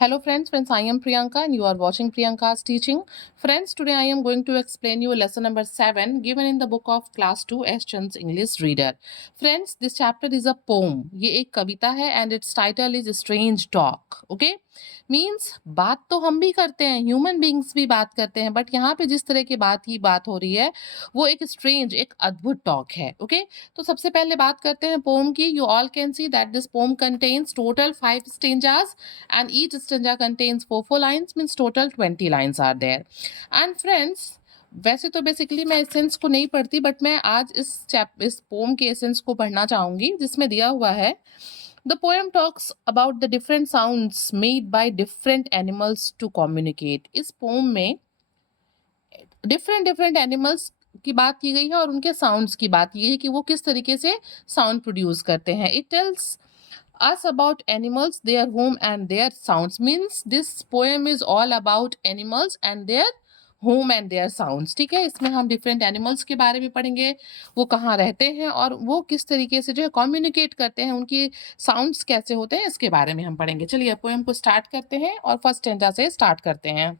Hello friends, I am Priyanka and you are watching Priyanka's teaching. Friends, today I am going to explain you lesson number 7 given in the book of class 2 Ashton's English Reader. Friends, this chapter is a poem. ये एक कविता है and its title is Strange Talk. Okay? Means बात तो हम भी करते हैं, human beings भी बात करते हैं, बट यहाँ पे जिस तरह की बात हो रही है वो एक स्ट्रेंज, एक अद्भुत टॉक है. ओके, तो सबसे पहले बात करते हैं पोम की. You all can see that this pome contains total 5 stanzas and each stanza contains 4 lines, means total 20 lines are there. And friends, वैसे तो बेसिकली मैं एसेंस को नहीं पढ़ती, बट मैं आज इस पोम के एसेंस को पढ़ना चाहूंगी, जिसमें दिया हुआ है the poem talks about the different sounds made by different animals to communicate. इस पोम में डिफरेंट एनिमल्स की बात की गई है और उनके साउंड्स की बात की गई है कि वो किस तरीके से साउंड प्रोड्यूस करते हैं. It tells us about animals, their home and their sounds. Means this poem is all about animals and their home and their sounds. ठीक है, इसमें हम डिफरेंट एनिमल्स के बारे में पढ़ेंगे, वो कहाँ रहते हैं और वो किस तरीके से जो है कम्युनिकेट करते हैं, उनकी साउंड्स कैसे होते हैं, इसके बारे में हम पढ़ेंगे. चलिए पोएम को स्टार्ट करते हैं और फर्स्ट स्टैंजा से स्टार्ट करते हैं.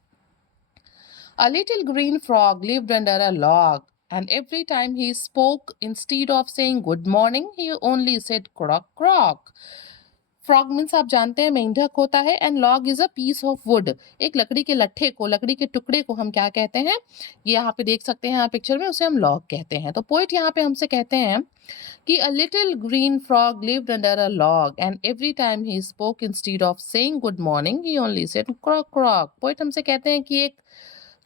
A little green frog lived under a log, and every time he spoke, instead of saying good morning, he only said croak croak. Frog means आप जानते हैं मेंढक होता है, and log is a piece of wood. एक लकड़ी के लट्ठे को, लकड़ी के टुकड़े को हम क्या कहते हैं, ये यहाँ पे देख सकते हैं यहाँ पिक्चर में, उसे हम लॉग कहते हैं. तो पोइट यहाँ पे हमसे कहते हैं कि a little green frog lived under a log and every time he spoke instead of saying good morning he only said croak croak. Poet हमसे कहते हैं कि एक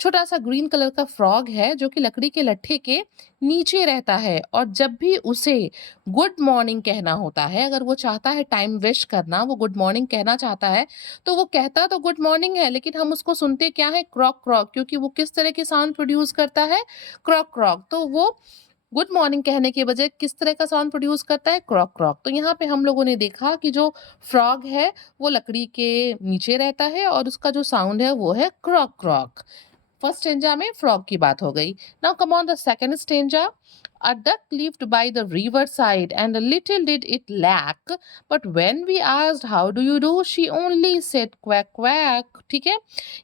छोटा सा ग्रीन कलर का फ्रॉग है जो कि लकड़ी के लट्ठे के नीचे रहता है, और जब भी उसे गुड मॉर्निंग कहना होता है, अगर वो चाहता है टाइम विश करना, वो गुड मॉर्निंग कहना चाहता है, तो वो कहता तो गुड मॉर्निंग है, लेकिन हम उसको सुनते क्या है, क्रॉक क्रॉक, क्योंकि वो किस तरह के साउंड प्रोड्यूस करता है, क्रॉक क्रॉक. तो वो गुड मॉर्निंग कहने के बजाय किस तरह का साउंड प्रोड्यूस करता है, क्रॉक क्रॉक. तो यहाँ पे हम लोगों ने देखा कि जो फ्रॉग है वो लकड़ी के नीचे रहता है और उसका जो साउंड है वो है क्रॉक क्रॉक. फर्स्ट स्टेंजा में फ्रॉग की बात हो गई. Now come on the second stanza. A duck lived by the river side and a little did it lack, but when we asked how do you do, she only said quack quack. ठीक है,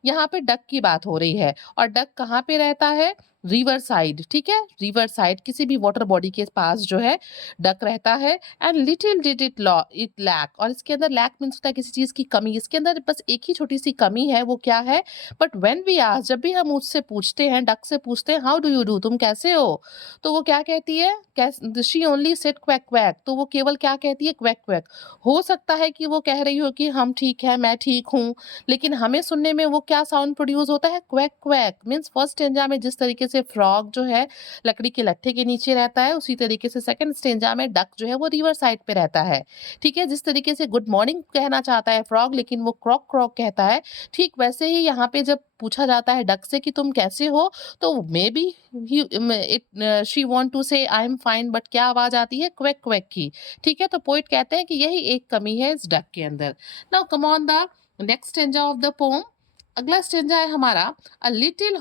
यहाँ पे duck की बात हो रही है, और डक कहाँ पे रहता है, रिवर साइड. ठीक है, रिवर साइड किसी भी वाटर बॉडी के पास जो है डक रहता है. And little did it lack, और इसके अंदर लैक मीन्स होता है किसी चीज की कमी, इसके अंदर बस एक ही छोटी सी कमी है, वो क्या है, बट व्हेन वी आस्क, जब भी हम उससे पूछते हैं, डक से पूछते हैं हाउ डू यू डू, तुम कैसे हो, तो वो क्या कहती है, she only said quack quack, तो वो केवल क्या कहती है, क्वैक क्वैक. हो सकता है कि वो कह रही हो कि हम ठीक है, मैं ठीक हूँ, लेकिन हमें सुनने में वो क्या साउंड प्रोड्यूस होता है, quack quack. Means first stanza में जिस तरीके से फ्रॉग जो है लकड़ी के लट्ठे के नीचे रहता है, उसी तरीके से सेकंड स्टेंजा में डक जो है वो रिवर साइड पे रहता है. ठीक है, जिस तरीके से गुड मॉर्निंग कहना चाहता है फ्रॉग, लेकिन वो क्रॉक क्रॉक कहता है, ठीक वैसे ही यहाँ पे जब पूछा जाता है डक से कि तुम कैसे हो, तो maybe she want to say I am fine, but क्या आवाज आती है, क्वेक क्वेक की. ठीक है, तो पोइट कहते हैं कि यही एक कमी है इस डक के अंदर. Now come on the next stanza of the pome. अगला स्टेंजा है हमारा. A little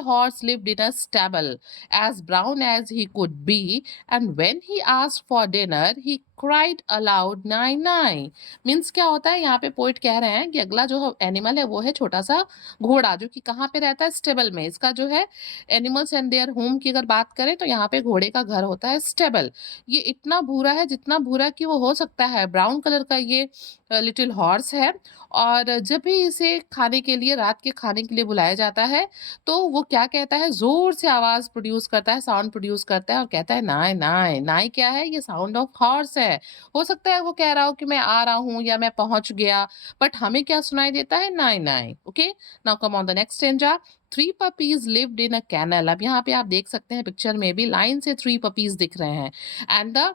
horse lived in a stable as brown as he could be, and when he asked for dinner he cried aloud nine nine. Means क्या होता है, यहाँ पे poet कह रहे हैं कि अगला जो एनिमल है वो है छोटा सा घोड़ा, जो कि कहाँ पे रहता है, स्टेबल में. इसका जो है एनिमल्स एंड देयर होम की अगर बात करें तो यहाँ पे घोड़े का घर होता है स्टेबल. ये इतना भूरा है, जितना भूरा कि वो हो सकता है, ब्राउन कलर का ये लिटिल हॉर्स है. और जब भी इसे खाने के लिए, रात के खाने के लिए बुलाया जाता है, तो वो क्या कहता है, जोर से आवाज प्रोड्यूस करता है, साउंड प्रोड्यूस करता है और कहता है नाई नाई. नाई क्या है, ये साउंड ऑफ हॉर्स है. हो सकता है वो कह रहा हो कि मैं आ रहा हूँ या मैं पहुंच गया, बट हमें क्या सुनाई देता है, नाई नाई. Okay, now come on the next stanza. 3 puppies lived in a kennel. अब यहाँ पे आप देख सकते हैं पिक्चर में भी लाइन से 3 puppies दिख रहे हैं. And the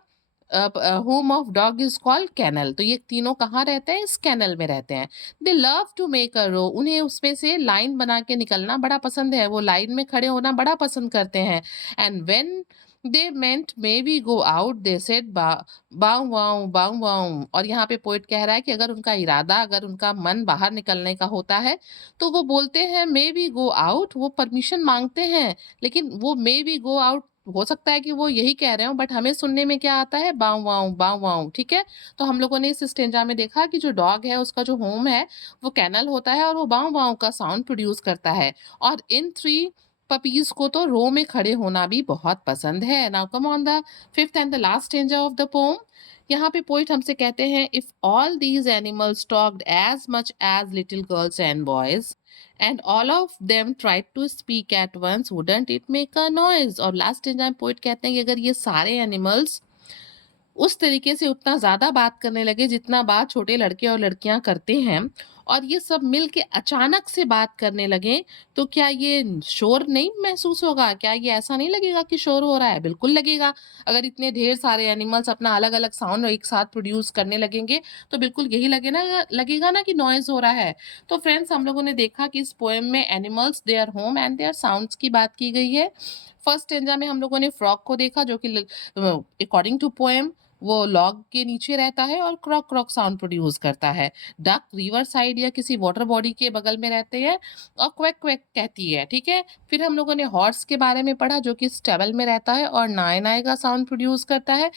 home of dog is called kennel. तो ये तीनों कहाँ रहते हैं, इस कैनल में रहते हैं. They love to make a row, उन्हें उसमें से लाइन बना के निकलना बड़ा पसंद है, वो लाइन में खड़े होना बड़ा पसंद करते हैं. And when they meant may be go out they said बाऊ वाऊ बाऊ वाऊ. और यहाँ पे पोइट कह रहा है कि अगर उनका इरादा, अगर उनका मन बाहर निकलने का होता है, तो वो बोलते हैं मे बी गो आउट, वो परमिशन मांगते हैं, लेकिन वो मे बी गो आउट हो सकता है कि वो यही कह रहे हों, बट हमें सुनने में क्या आता है, बाऊ वाऊ, ठीक है? तो हम लोगों ने इस स्टेंजा में देखा कि जो डॉग है उसका जो होम है वो कैनल होता है और वो बाऊ वाऊ का साउंड प्रोड्यूस करता है। और इन 3 पपीज़ को तो रो में खड़े होना भी बहुत पसंद है। Now come on the 5th and the last stanza of the poem. यहाँ पे पोएट हमसे कहते हैं, if all these animals talked as much as little girls and boys and all of them tried to speak at once, wouldn't it make a noise? और last enzyme poet कहते हैं कि अगर ये सारे एनिमल्स उस तरीके से उतना ज़्यादा बात करने लगे जितना बात छोटे लड़के और लड़कियां करते हैं, और ये सब मिल के अचानक से बात करने लगे, तो क्या ये शोर नहीं महसूस होगा? क्या ये ऐसा नहीं लगेगा कि शोर हो रहा है? बिल्कुल लगेगा। अगर इतने ढेर सारे एनिमल्स अपना अलग-अलग साउंड एक साथ प्रोड्यूस करने लगेंगे, तो बिल्कुल यही लगेगा ना कि नॉइज़ हो रहा है। तो फ्रेंड्स, हम लोगों ने देखा कि इस पोएम में animals, their home and their sounds की बात की गई है। फर्स्ट स्टैंजा में हम लोगों ने फ्रॉग को देखा, जो कि अकॉर्डिंग टू पोएम वो लॉग के नीचे रहता है और क्रॉक क्रॉक साउंड प्रोड्यूस करता है। डक रिवर साइड या किसी वाटर बॉडी के बगल में रहते हैं और क्वैक क्वैक कहती है, ठीक है? फिर हम लोगों ने हॉर्स के बारे में पढ़ा, जो कि स्टेबल में रहता है और नाए नाए का साउंड प्रोड्यूस करता है।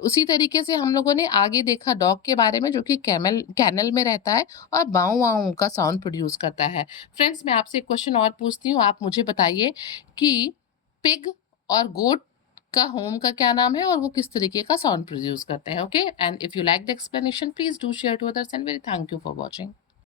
उसी तरीके से हम लोगों ने आगे देखा डॉग के बारे में, जो कि कैनल में रहता है और बाऊ वाऊ का साउंड प्रोड्यूस करता है। फ्रेंड्स, मैं आपसे एक क्वेश्चन और पूछती हूँ, आप मुझे बताइए कि पिग और गोट का होम का क्या नाम है और वो किस तरीके का साउंड प्रोड्यूस करते हैं? Okay, and if you like the explanation, please do share to others, and very thank you for watching.